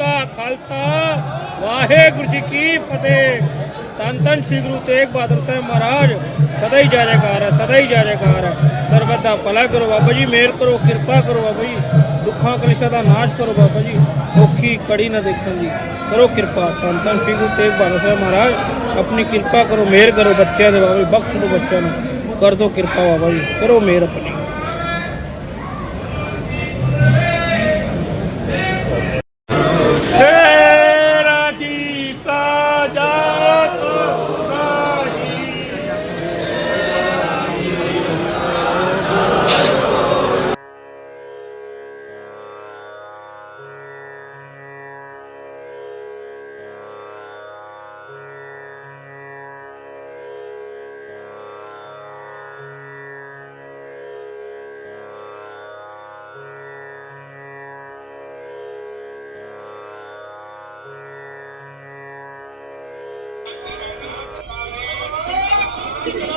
ਕਾ ਖਾਲਸਾ, ਵਾਹਿਗੁਰੂ ਜੀ ਕੀ ਫਤਿਹ। ਤਨ ਤਨ ਸ੍ਰੀ ਗੁਰੂ ਤੇਗ ਬਹਾਦਰ ਸਾਹਿਬ ਮਹਾਰਾਜ, ਸਦਾ ਹੀ ਜੈ ਜੈਕਾਰ ਹੈ, ਸਦਾ ਹੀ ਜੈ ਜੈਕਾਰ ਹੈ। ਸਰਬਤ ਦਾ ਭਲਾ ਕਰੋ ਬਾਬਾ ਜੀ, ਮਿਹਰ ਕਰੋ, ਕਿਰਪਾ ਕਰੋ ਬਾਬਾ ਜੀ, ਦੁੱਖਾਂ ਕਲੇਸ਼ਾਂ ਦਾ ਨਾਸ਼ ਕਰੋ ਬਾਬਾ ਜੀ, ਔਖੀ ਕੜੀ ਨਾ ਦੇਖਣ ਦੀ। ਕਰੋ ਕਿਰਪਾ ਤਨ ਤਨ ਸ੍ਰੀ ਗੁਰੂ ਤੇਗ ਬਹਾਦਰ ਸਾਹਿਬ ਮਹਾਰਾਜ, ਆਪਣੀ ਕਿਰਪਾ ਕਰੋ, ਮਿਹਰ ਕਰੋ ਬੱਚਿਆਂ ਦੇ ਬਾਬਾ ਜੀ, ਬਖਸ਼ ਦਿਓ ਬੱਚਿਆਂ ਨੂੰ। ਕਰ ਦਿਓ ਕਿਰਪਾ ਬਾਬਾ ਜੀ, ਕਰੋ ਮਿਹਰ ਆਪਣੀ।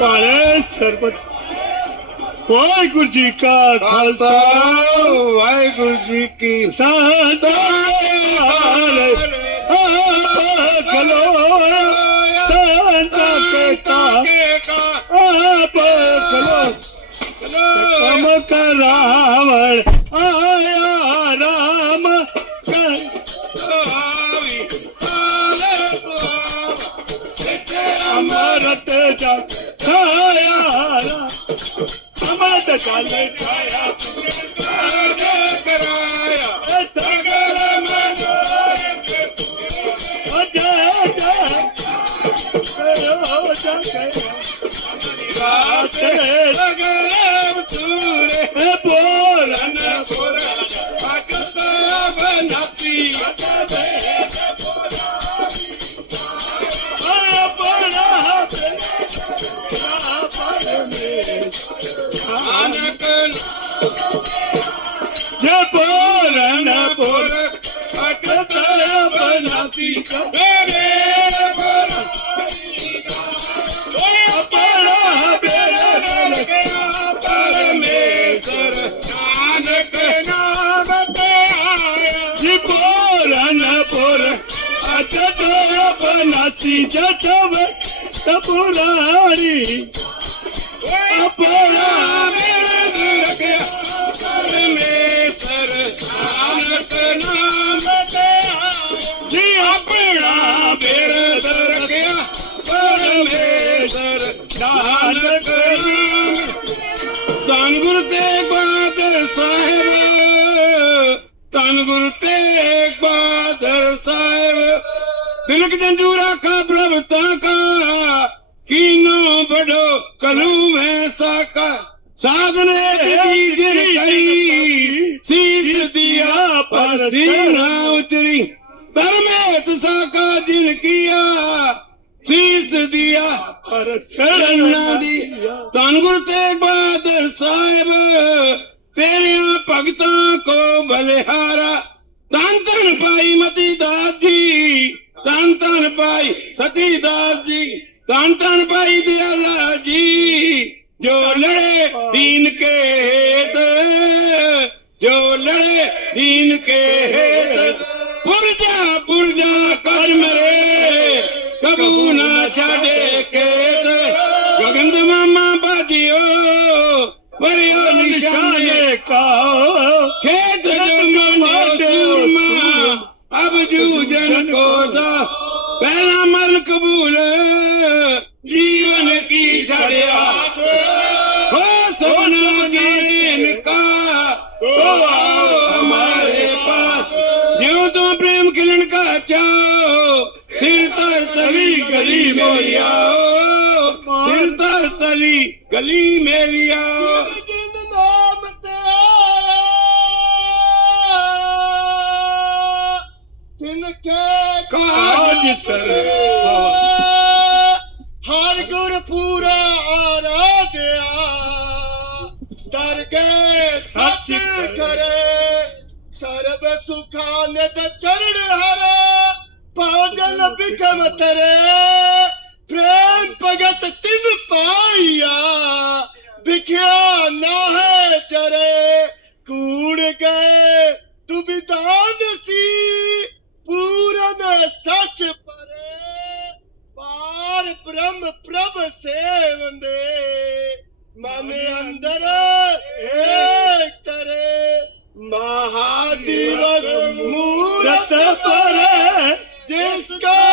ਭਾਲੇ ਸਰਬਤ ਵਾਹਿਗੁਰੂ ਜੀ ਕਾ ਖਾਲਸਾ ਵਾਹਿਗੁਰੂ ਜੀ ਕੀ ਸਾਦਾ ਆਪ ਖਲੋ ਸੰਤਾ ਕੇਤਾ ਆਪ ਖਲੋ ਕਮ ਕਰਾਵਣ ਆਇਆ Bola, na bola. ತವ ಕಪುರಾರಿ पेट गंजूरा का प्रभता का कीनो बड़ो कलू भैंसा का साधने दीजिर करी शीत दिया पसीना उतरी तरमेत साका जिन किया शीस दिया करना दी धन गुरु तेग बहादुर साहेब तेरे भगतों को भलेहारा धन धन भाई मती दादी ਤਨ ਤਨ ਭਾਈ ਸਤੀ ਦਾਸ ਜੀ ਤਨ ਤਨ ਭਾਈ ਦਿਆਲਾ ਜੀ, ਜੋ ਲੜੇ ਦੀਨ ਕੇ ਹੇਤ ਜੋ ਲੜੇ ਦੀਨ ਕੇ ਹੇਤ ਪੁਰਜਾ ਸੱਚ ਕਰੇ ਸਰਬ ਸੁਖਾਨ ਤੇ ਚੜਣ ਹਰੇ ਪਾਜਲ ਬਿਕਮ ਤਰੇ ਪ੍ਰੇਮ ਭਗਤ ਤਿਨ ਪਾਇਆ ਵਿਖਿਆ ਨਾ ਹੈ ਤਰੇ ਕੂੜ ਗਏ ਤੂੰ ਵਿਦਾਨ ਸੀ ਪੂਰਨ ਸੱਚ ਪਰੇ ਪਾਰ ਬ੍ਰਹਮ ਪ੍ਰਭ ਸੇਵੰਦੇ ਮਨ ਅੰਦਰ पर जिसका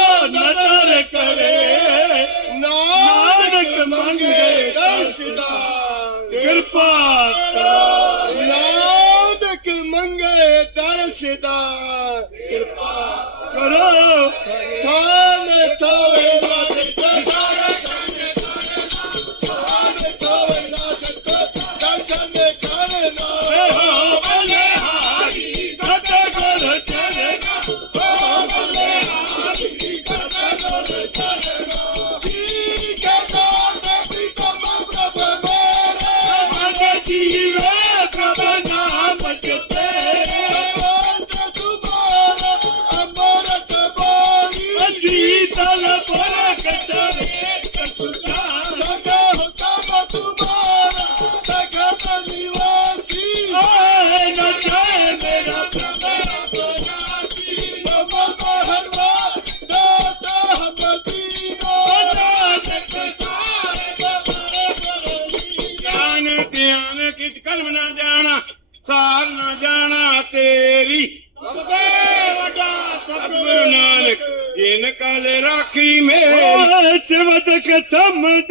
दिन कल राखी में। चमत के चमत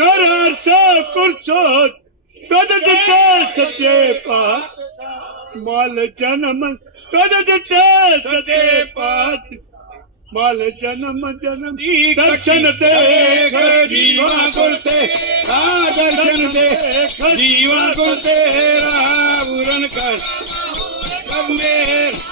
नरार सा कुर्चोद तद जिटे सचे पाठ माल जन्म तद जिटे सचे पाठ माल जन्म जन्म दर्शन दे घर जीवा करते आ दर्शन दे जीवा करते रावण कर कब मेरे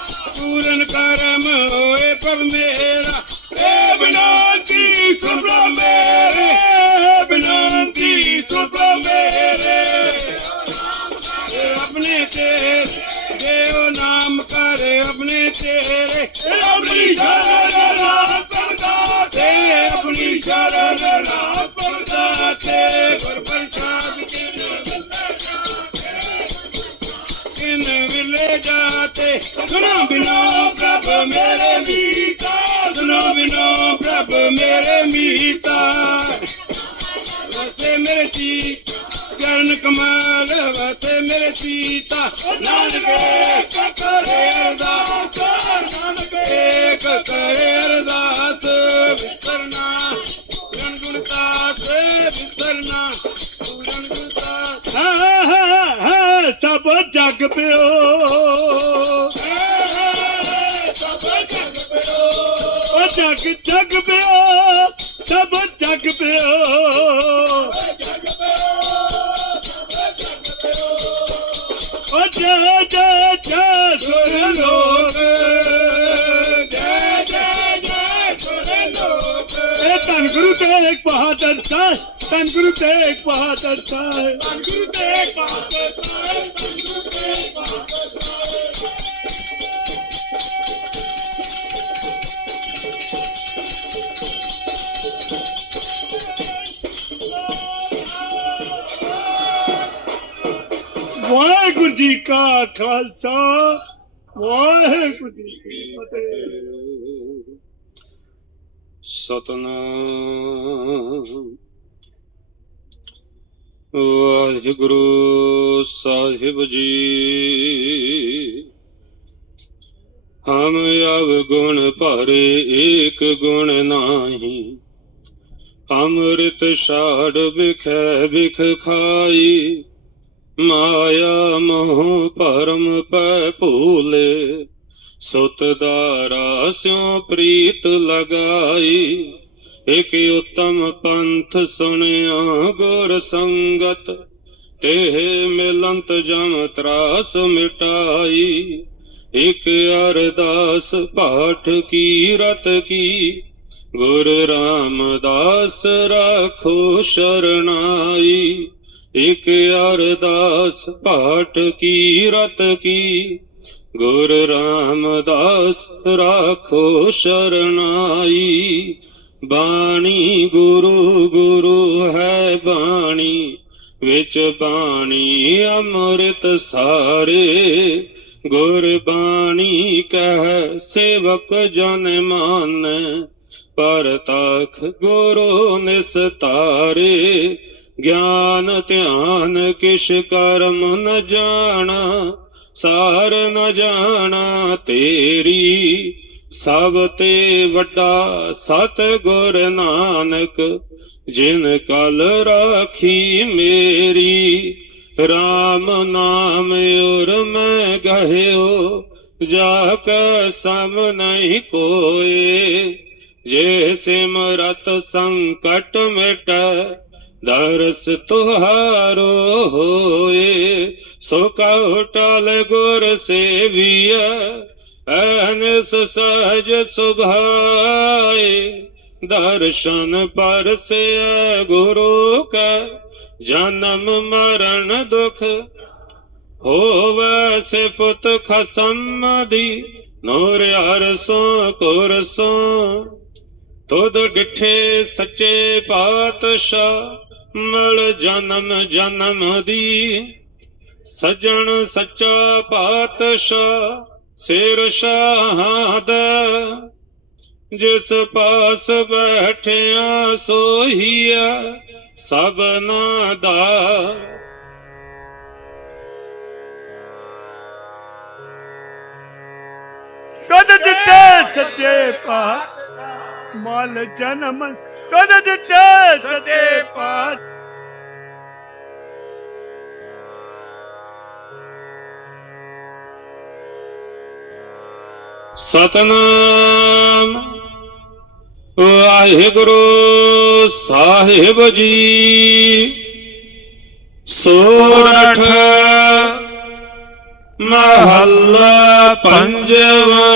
ਹਾਂ ਸਭ ਜਗ ਪਿਓ ਉਹ ਜਗ ਜਗ ਪਿਓ ਸਭ ਜਗ ਪਿਓ ਉਹ ਜੈ ਜੈ ਜੈ ਸੁਰ ਲੋਕ ਜੈ ਜੈ ਜੈ ਸੁਰ ਲੋਕ ਇਹ ਧੰਨ ਗੁਰੂ ਤੇਗ ਬਹਾਦਰ ਸਾਹਿਬ ਧੰਨ ਗੁਰੂ ਤੇਗ ਬਹਾਦਰ ਸਾਹਿਬ ਧੰਨ ਗੁਰੂ ਤੇਗ ਬਹਾਦਰ ਸਾਹਿਬ ਖਾਲਸਾ, ਵਾਹਿਗੁਰੂ ਜੀ ਕੀ ਫਤਿਹ। ਸਤਨਾਮ। ਵਾਹਿਗੁਰੂ ਸਾਹਿਬ ਜੀ। ਹਮ ਅਵ ਗੁਣ ਭਰੇ ਏਕ ਗੁਣ ਨਾਹੀ। ਅੰਮ੍ਰਿਤ ਛਾੜ ਵਿਖੈ ਵਿਖ ਖਾਈ। माया मोह परम पै भूले सुत दारा स्यो प्रीत लगाई। एक उत्तम पंथ सुनिया गुर संगत, तेह मिलंत जम त्रास मिटाई। एक अरदास पाठ की रत की, गुर रामदास राखो शरणाई। एक अरदास पाठ की, रत की। गुर रामदास राखो शरणाई। बाणी गुरु गुरु है बाणी। विच बाणी अमृत सारे। गुरबाणी कह सेवक जन मान। परताख गुरु निस्तारे। ज्ञान ध्यान किश कर्म न जाना, सार न जाना तेरी। सब ते वड्डा सत गुर नानक, जिन कल राखी मेरी। राम नाम उर मैं गहयो, जाक सम नहीं कोए। जे सिमरत संकट मिट दरस तुहारो होए सो गोर सेविया, अहनस सहज सुभाए। दर्शन पर से गुरु का जन्म मरण दुख हो वैसे फुत खसम दी, नूर अरसों कुरसों। ਤੁਧ ਡਿਠੇ ਸੱਚੇ ਪਾਤਸ਼ਾਹ, ਮਲ ਜਨਮ ਜਨਮ ਦੀ। ਸਜਣ ਸੱਚਾ ਪਾਤਸ਼ਾਹ, ਸਿਰ ਸ਼ਾਹਦ। ਜਿਸ ਪਾਸ ਬੈਠਿਆ ਸੋਹੀਆ ਸਭਨਾ ਦਾ। ਤਦ ਦਿੱਤੇ ਸੱਚੇ ਪਾਤ ਮਲ ਜਨਮ ਤਦ ਦਿੱਤੇ ਸੱਚੇ ਪਾਤ ਸਤਨਾਮ ਵਾਹਿਗੁਰੂ ਸਾਹਿਬ ਜੀ ਸੋਰਠ ਮਹੱਲਾ ਪੰਜਵਾ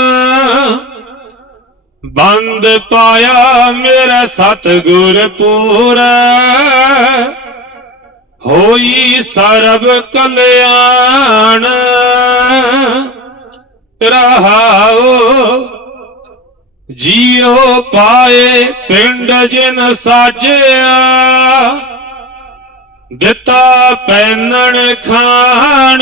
ਬੰਦ ਪਾਇਆ ਮੇਰਾ ਸਤਗੁਰ ਪੂਰਾ। ਹੋਈ ਸਰਬ ਕਲਿਆਣ। ਰਹਾਓ ਜੀਉ ਪਾਏ ਪਿੰਡ ਜਿਨ ਸਾਜਿਆ। ਦਿੱਤਾ ਪੈਨਣ ਖਾਣ।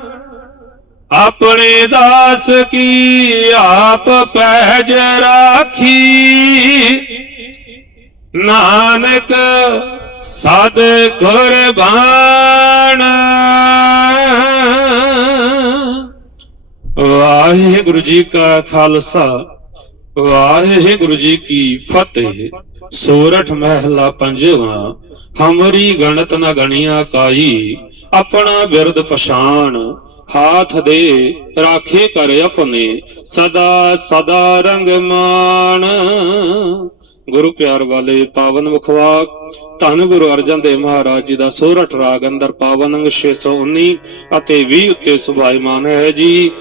ਆਪਣੇ ਦਾਸ ਕੀ ਆਪ ਪੈਜ ਰਾਖੀ? ਨਾਨਕ ਸਦ ਕੁਰਬਾਨ। ਵਾਹਿਗੁਰੂ ਜੀ ਕਾ ਖਾਲਸਾ, ਵਾਹਿਗੁਰੂ ਜੀ ਕੀ ਫਤਿਹ। ਸੋਰਠ ਮਹਿਲਾ ਪੰਜਵਾ, ਹਮਰੀ ਗਣਤ ਨ ਗਣੀਆਂ ਕਾਈ ਆਪਣਾ ਬਿਰਦ ਪਛਾਨ ਹਾਥ ਦੇ ਰਾਖੇ ਕਰ ਆਪਣੇ, ਸਦਾ ਸਦਾ ਰੰਗ ਮਾਨ ਗੁਰੂ ਪਿਆਰ ਵਾਲੇ ਪਾਵਨ ਮੁਖਵਾਕ ਧੰਨ ਗੁਰੂ ਅਰਜਨ ਦੇਵ ਮਹਾਰਾਜ ਜੀ ਦਾ ਸੋਰਠ ਰਾਗ ਅੰਦਰ ਪਾਵਨ ਅੰਗ 619 ਅਤੇ 20 ਉੱਤੇ ਸੁਭਾਈਮਾਨ ਹੈ ਜੀ।